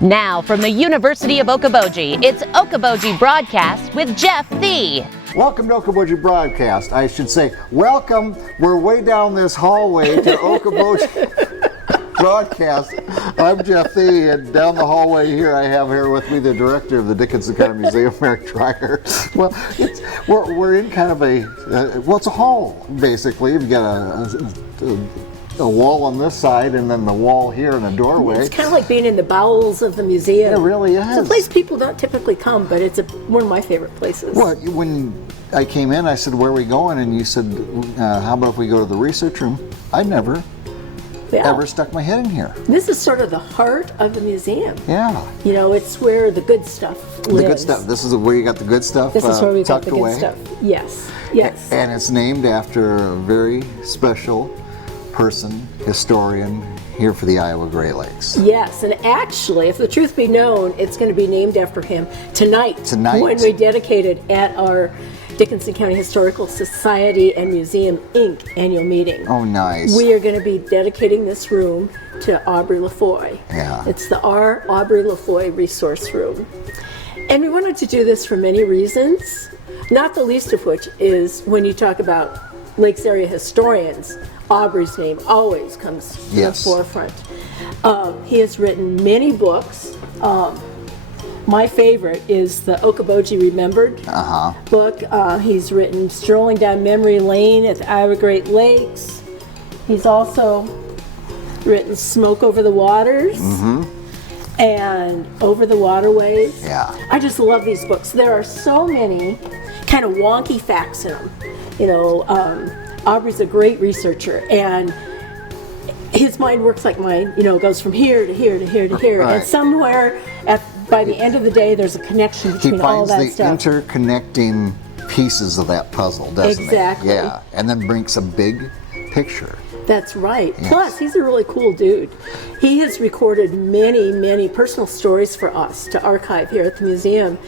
Now from the University of Okoboji, it's Okoboji Broadcast with Jeff Thee. Welcome to Okoboji Broadcast. I should say, welcome. We're way down this hallway to Okoboji Broadcast. I'm Jeff Thee, and down the hallway here I have here with me the director of the Dickinson County Museum, Dreier. Well, we're in kind of it's a hall, basically. You've got a wall on this side and then the wall here and a doorway. It's kind of like being in the bowels of the museum. It really is. It's a place people don't typically come, but it's one of my favorite places. Well, when I came in, I said, where are we going? And you said, how about if we go to the research room? I never ever stuck my head in here. This is sort of the heart of the museum. Yeah. You know, it's where the good stuff lives. The good stuff. This is where you got the good stuff This is where we got tucked the away. good stuff. Yes, yes. And it's named after a very special person, historian, here for the Iowa Great Lakes. Yes, and actually, if the truth be known, it's going to be named after him tonight. When we dedicate it at our Dickinson County Historical Society and Museum, Inc. annual meeting. Oh, nice. We are going to be dedicating this room to Aubrey LaFoy. Yeah. It's the Aubrey LaFoy Resource Room. And we wanted to do this for many reasons, not the least of which is when you talk about Lakes area historians, Aubrey's name always comes to the forefront. He has written many books. My favorite is the Okoboji Remembered book. He's written Strolling Down Memory Lane at the Iowa Great Lakes. He's also written Smoke Over the Waters and Over the Waterways. Yeah. I just love these books. There are so many kind of wonky facts in them. You know, Aubrey's a great researcher, and his mind works like mine. You know, it goes from here to here to here to here, and somewhere by the end of the day, there's a connection between all that stuff. He finds the interconnecting pieces of that puzzle, doesn't he? Exactly. Yeah, and then brings a big picture. That's right. Yes. Plus, he's a really cool dude. He has recorded many, many personal stories for us to archive here at the museum.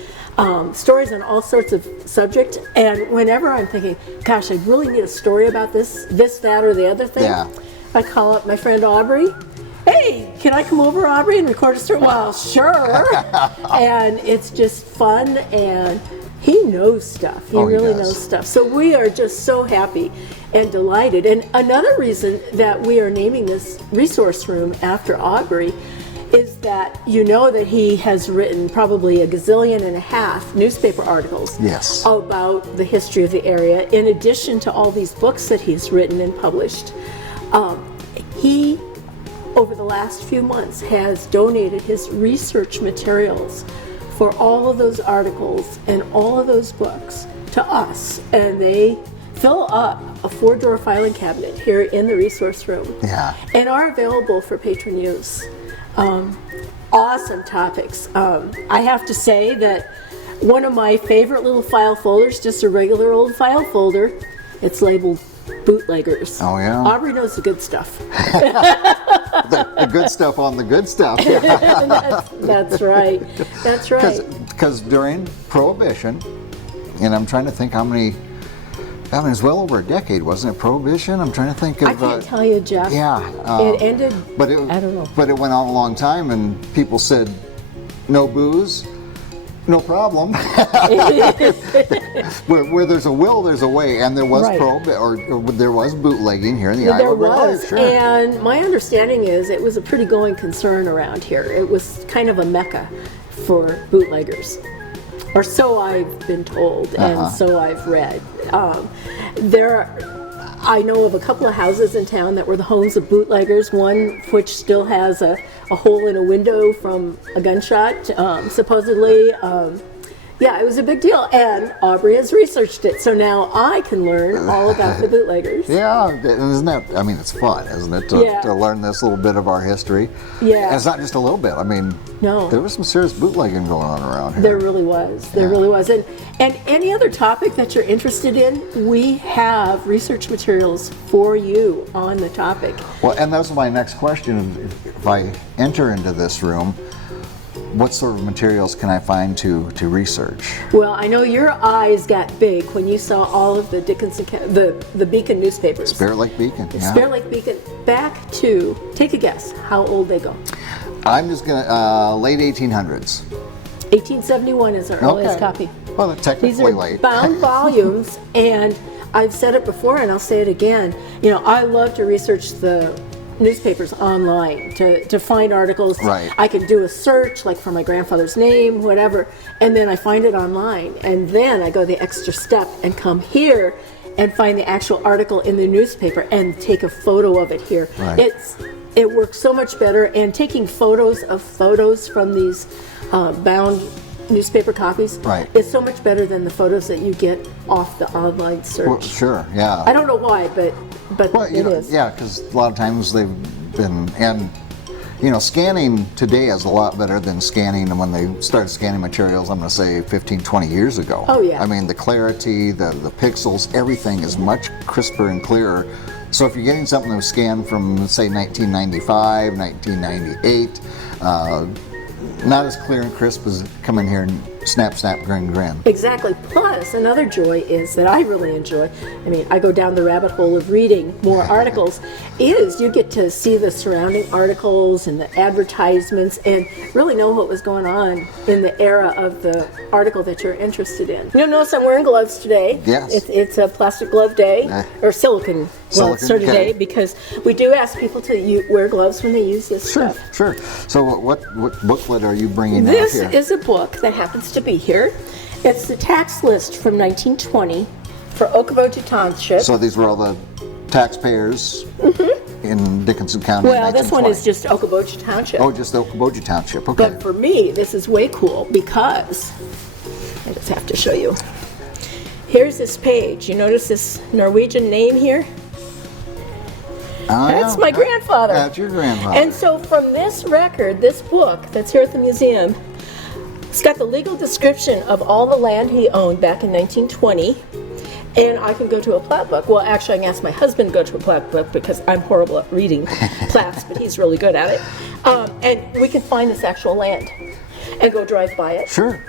Stories on all sorts of subjects, and whenever I'm thinking, gosh, I really need a story about this, that, or the other thing, I call up my friend Aubrey. Hey, can I come over, Aubrey, and record a story? Well, sure. And it's just fun, and he knows stuff. He really knows stuff. So we are just so happy and delighted. And another reason that we are naming this resource room after Aubrey is that you know that he has written probably a gazillion and a half newspaper articles about the history of the area, in addition to all these books that he's written and published. He, over the last few months, has donated his research materials for all of those articles and all of those books to us, and they fill up a 4-drawer filing cabinet here in the resource room and are available for patron use. Awesome topics. I have to say that one of my favorite little file folders, just a regular old file folder, it's labeled Bootleggers. Oh, yeah. Aubrey knows the good stuff. the good stuff on the good stuff. That's right. That's right. Because during Prohibition, and I'm trying to think how many, I mean, it was well over a decade, wasn't it? Prohibition? I'm trying to think of. I can't tell you, Jeff. Yeah. It ended. But I don't know. But it went on a long time, and people said, "No booze, no problem." where there's a will, there's a way, and there was or there was bootlegging here in the Iowa Great Lakes. And my understanding is it was a pretty going concern around here. It was kind of a mecca for bootleggers. Or so I've been told, and so I've read. I know of a couple of houses in town that were the homes of bootleggers, one which still has a hole in a window from a gunshot, supposedly. Yeah, it was a big deal, and Aubrey has researched it, so now I can learn all about the bootleggers. Yeah, isn't that, I mean, it's fun, isn't it, to learn this little bit of our history? Yeah. And it's not just a little bit, I mean, there was some serious bootlegging going on around here. There really was, really was. And any other topic that you're interested in, we have research materials for you on the topic. Well, and that's my next question. If I enter into this room, what sort of materials can I find to research? Well, I know your eyes got big when you saw all of the Dickinson, the Beacon newspapers. Spirit Lake Beacon, Spirit Lake Beacon, back to, take a guess, how old they go. I'm just gonna late 1800s. 1871 is our earliest copy. Well, that's These technically are late. bound volumes, and I've said it before and I'll say it again. I love to research the newspapers online to find articles. Right. I can do a search, like for my grandfather's name, whatever, and then I find it online. And then I go the extra step and come here and find the actual article in the newspaper and take a photo of it here. Right. It works so much better, and taking photos of photos from these bound newspaper copies is so much better than the photos that you get off the online search. Well, sure, yeah. I don't know why, but it is. Yeah, because a lot of times they've been, and scanning today is a lot better than scanning when they started scanning materials, I'm going to say 15, 20 years ago. Oh, yeah. I mean, the clarity, the pixels, everything is much crisper and clearer. So if you're getting something that was scanned from, let's say, 1995, 1998, not as clear and crisp as come in here and snap, snap, grin, grin. Exactly. Plus, another joy is that I really enjoy, I go down the rabbit hole of reading more articles, is you get to see the surrounding articles and the advertisements and really know what was going on in the era of the article that you're interested in. You'll notice I'm wearing gloves today. Yes. It's a plastic glove day, or silicone gloves today, because we do ask people to wear gloves when they use this stuff. Sure. So what booklet are you bringing out This here? is a book that happens to be here. It's the tax list from 1920 for Okoboji Township. So these were all the taxpayers in Dickinson County. Well, in this one 1920. is just Okoboji Township. Oh, just the Okoboji Township. Okay. But for me, this is way cool because I just have to show you. Here's this page. You notice this Norwegian name here? That's my grandfather. That's your grandfather. And so from this record, this book that's here at the museum, it's got the legal description of all the land he owned back in 1920. And I can go to a plat book. Well, actually, I can ask my husband to go to a plat book because I'm horrible at reading plats, but he's really good at it. And we can find this actual land and go drive by it. Sure.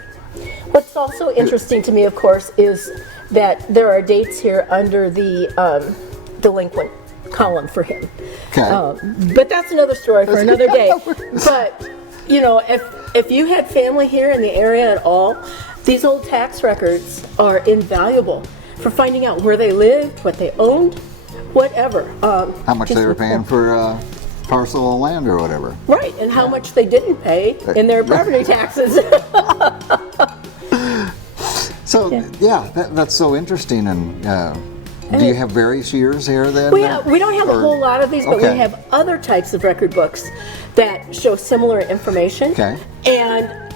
What's also interesting to me, of course, is that there are dates here under the delinquent column for him. Okay. But that's another story for another day. But, if you had family here in the area at all, these old tax records are invaluable for finding out where they lived, what they owned, whatever. How much they were paying for a parcel of land or whatever. Right, and how much they didn't pay in their property taxes. So, that's so interesting. And do you have various years here then? We don't have a whole lot of these, but we have other types of record books that show similar information. Okay. And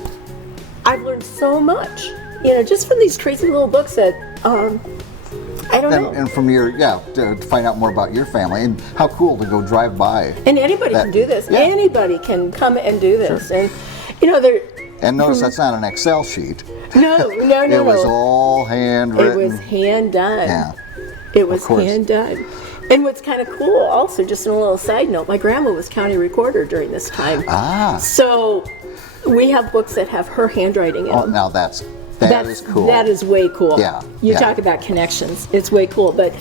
I've learned so much, just from these crazy little books that I don't know. And from your, to find out more about your family, and how cool to go drive by. And anybody can do this. Yeah. Anybody can come and do this. Sure. And, they're... And notice that's not an Excel sheet. No. It was all handwritten. It was hand done. Yeah. It was hand done. And what's kind of cool, also, just a little side note, my grandma was county recorder during this time. So we have books that have her handwriting in them. Oh, now that is cool. That is way cool. Yeah. You talk about connections. It's way cool. But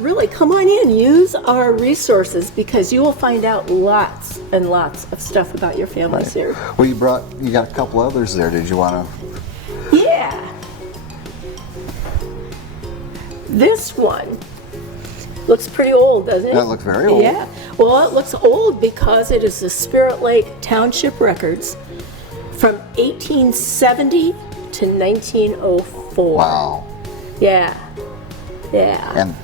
really, come on in. Use our resources because you will find out lots and lots of stuff about your families here. Well, you got a couple others there. Did you want to? Yeah. This one looks pretty old, doesn't it? That looks very old. Yeah. Well, it looks old because it is the Spirit Lake Township records from 1870 to 1904. Wow. Yeah. And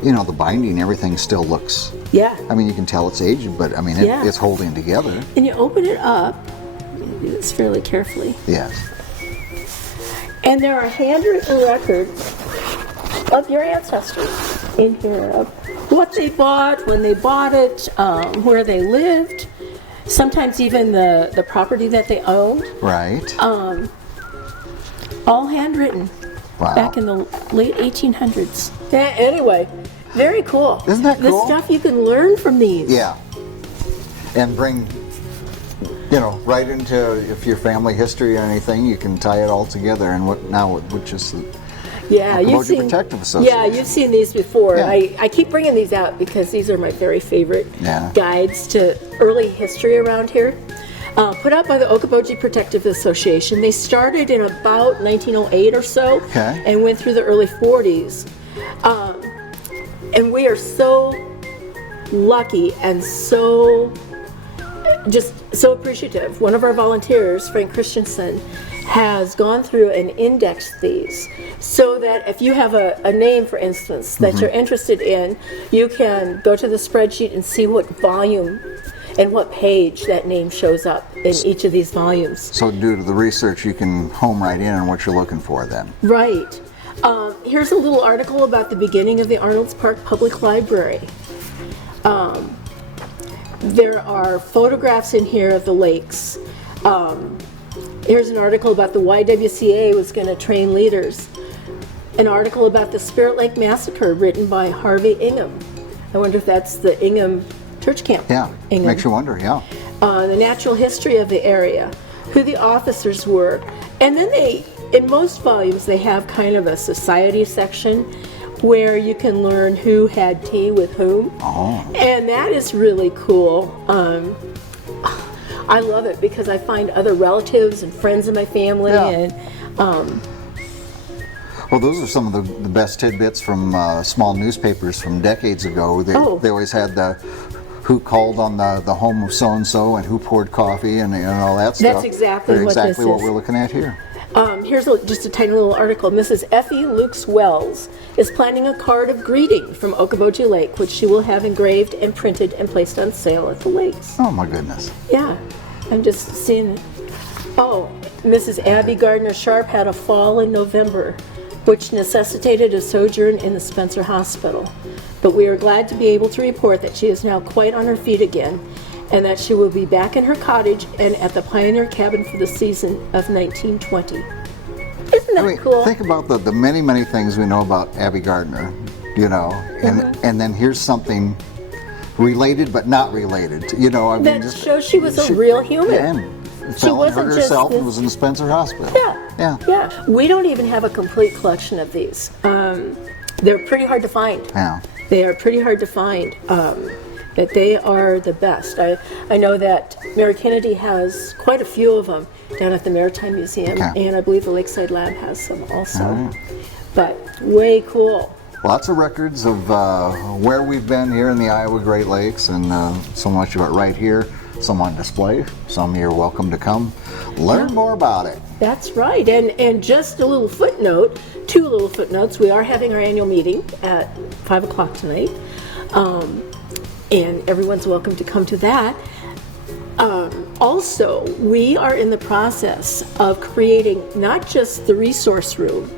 the binding, everything still looks. Yeah. I mean, you can tell it's aged, but I mean, it's holding together. And you open it up. Do this fairly carefully. Yes. And there are handwritten records of your ancestors in here, of what they bought, when they bought it, where they lived, sometimes even the property that they owned. Right. All handwritten. Wow. Back in the late 1800s. Yeah, anyway, very cool. Isn't that cool? The stuff you can learn from these. Yeah. And bring, right into, if your family history or anything, you can tie it all together. And which is Yeah, Okoboji Protective Association. Yeah, you've seen these before. Yeah. I keep bringing these out because these are my very favorite Yeah. guides to early history around here. Put out by the Okoboji Protective Association. They started in about 1908 or so, Okay. and went through the early 40s. And we are so lucky and so appreciative. One of our volunteers, Frank Christensen, has gone through and indexed these so that if you have a name, for instance, that you're interested in, you can go to the spreadsheet and see what volume and what page that name shows up in each of these volumes. So due to the research, you can home right in on what you're looking for then. Right. Here's a little article about the beginning of the Arnold's Park Public Library. There are photographs in here of the lakes. Here's an article about the YWCA was going to train leaders. An article about the Spirit Lake Massacre written by Harvey Ingham. I wonder if that's the Ingham church camp. Yeah, Ingham. makes you wonder, yeah. The natural history of the area, who the officers were. And then in most volumes, they have kind of a society section where you can learn who had tea with whom. Oh. And that is really cool. I love it because I find other relatives and friends of my family. Yeah. And Well, those are some of the best tidbits from small newspapers from decades ago. They always had the who called on the home of so-and-so and who poured coffee and all that stuff. That's exactly They're what this exactly what is. we're looking at here. Here's just a tiny little article. Mrs. Effie Lukes Wells is planning a card of greeting from Okoboji Lake, which she will have engraved and printed and placed on sale at the lakes. Oh my goodness. Yeah, I'm just seeing it. Oh, Mrs. Abby Gardner Sharp had a fall in November, which necessitated a sojourn in the Spencer Hospital. But we are glad to be able to report that she is now quite on her feet again, and that she will be back in her cottage and at the Pioneer Cabin for the season of 1920. Isn't that cool? Think about the many, many things we know about Abby Gardner, you know, and then here's something related but not related. You know, I mean, That just shows she was a real human. And fell and hurt wasn't just herself and this- was in the Spencer Hospital. Yeah. We don't even have a complete collection of these. They're pretty hard to find. Yeah. They are pretty hard to find. That they are the best. I know that Mary Kennedy has quite a few of them down at the Maritime Museum, Okay. and I believe the Lakeside Lab has some also. All right. But way cool. Lots of records of where we've been here in the Iowa Great Lakes, and so much of it right here. Some on display. Some you're welcome to come learn more about it. That's right. And just a little footnote, two little footnotes. We are having our annual meeting at 5 o'clock tonight. And everyone's welcome to come to that. Also, we are in the process of creating not just the resource room,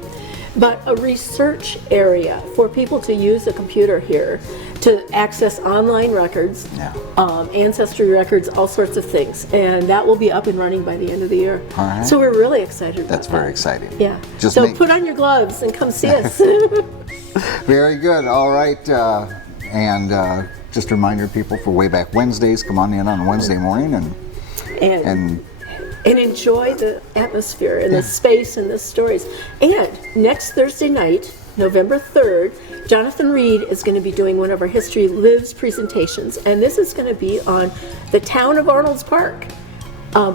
but a research area for people to use a computer here to access online records, ancestry records, all sorts of things. And that will be up and running by the end of the year. All right. So we're really excited about That's that. very exciting. Yeah. Just so put on your gloves and come see us. Very good. All right. And just a reminder, people, for Way Back Wednesdays, come on in on Wednesday morning and enjoy the atmosphere and the space and the stories. And next Thursday night, November 3rd, Jonathan Reed is going to be doing one of our History Lives presentations, and this is going to be on the town of Arnold's Park.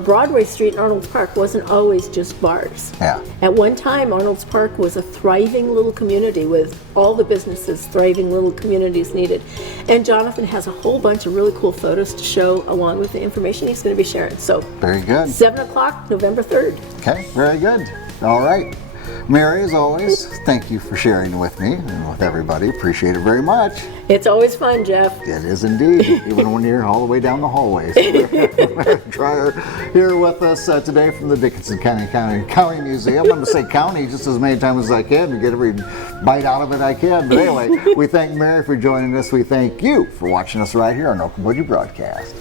Broadway Street in Arnold's Park wasn't always just bars. Yeah. At one time, Arnold's Park was a thriving little community with all the businesses, thriving little communities needed. And Jonathan has a whole bunch of really cool photos to show along with the information he's going to be sharing. So, Very good. 7 o'clock, November 3rd. Okay, very good. All right. Mary, as always, thank you for sharing with me and with everybody. Appreciate it very much. It's always fun, Jeff. It is indeed, even when you're all the way down the hallways. Dreier here with us today from the Dickinson County Museum. I'm going to say county just as many times as I can to get every bite out of it I can. But anyway, we thank Mary for joining us. We thank you for watching us right here on Okoboji Broadcast.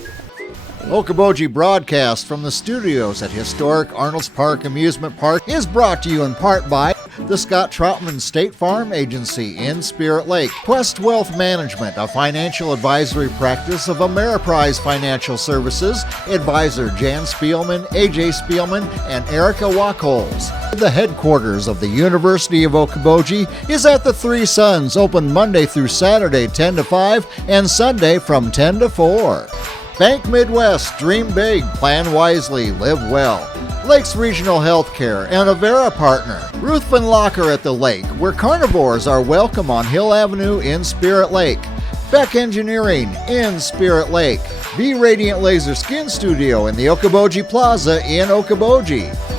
Okoboji Broadcast from the studios at historic Arnold's Park Amusement Park is brought to you in part by the Scott Troutman State Farm Agency in Spirit Lake, Quest Wealth Management, a financial advisory practice of Ameriprise Financial Services, advisor Jan Spielman, AJ Spielman, and Erica Wachholz. The headquarters of the University of Okoboji is at the Three Sons, open Monday through Saturday 10 to 5 and Sunday from 10 to 4. Bank Midwest, dream big, plan wisely, live well. Lakes Regional Healthcare and Avera Partner. Ruthven Locker at the Lake, where carnivores are welcome on Hill Avenue in Spirit Lake. Beck Engineering in Spirit Lake. Be Radiant Laser Skin Studio in the Okoboji Plaza in Okoboji.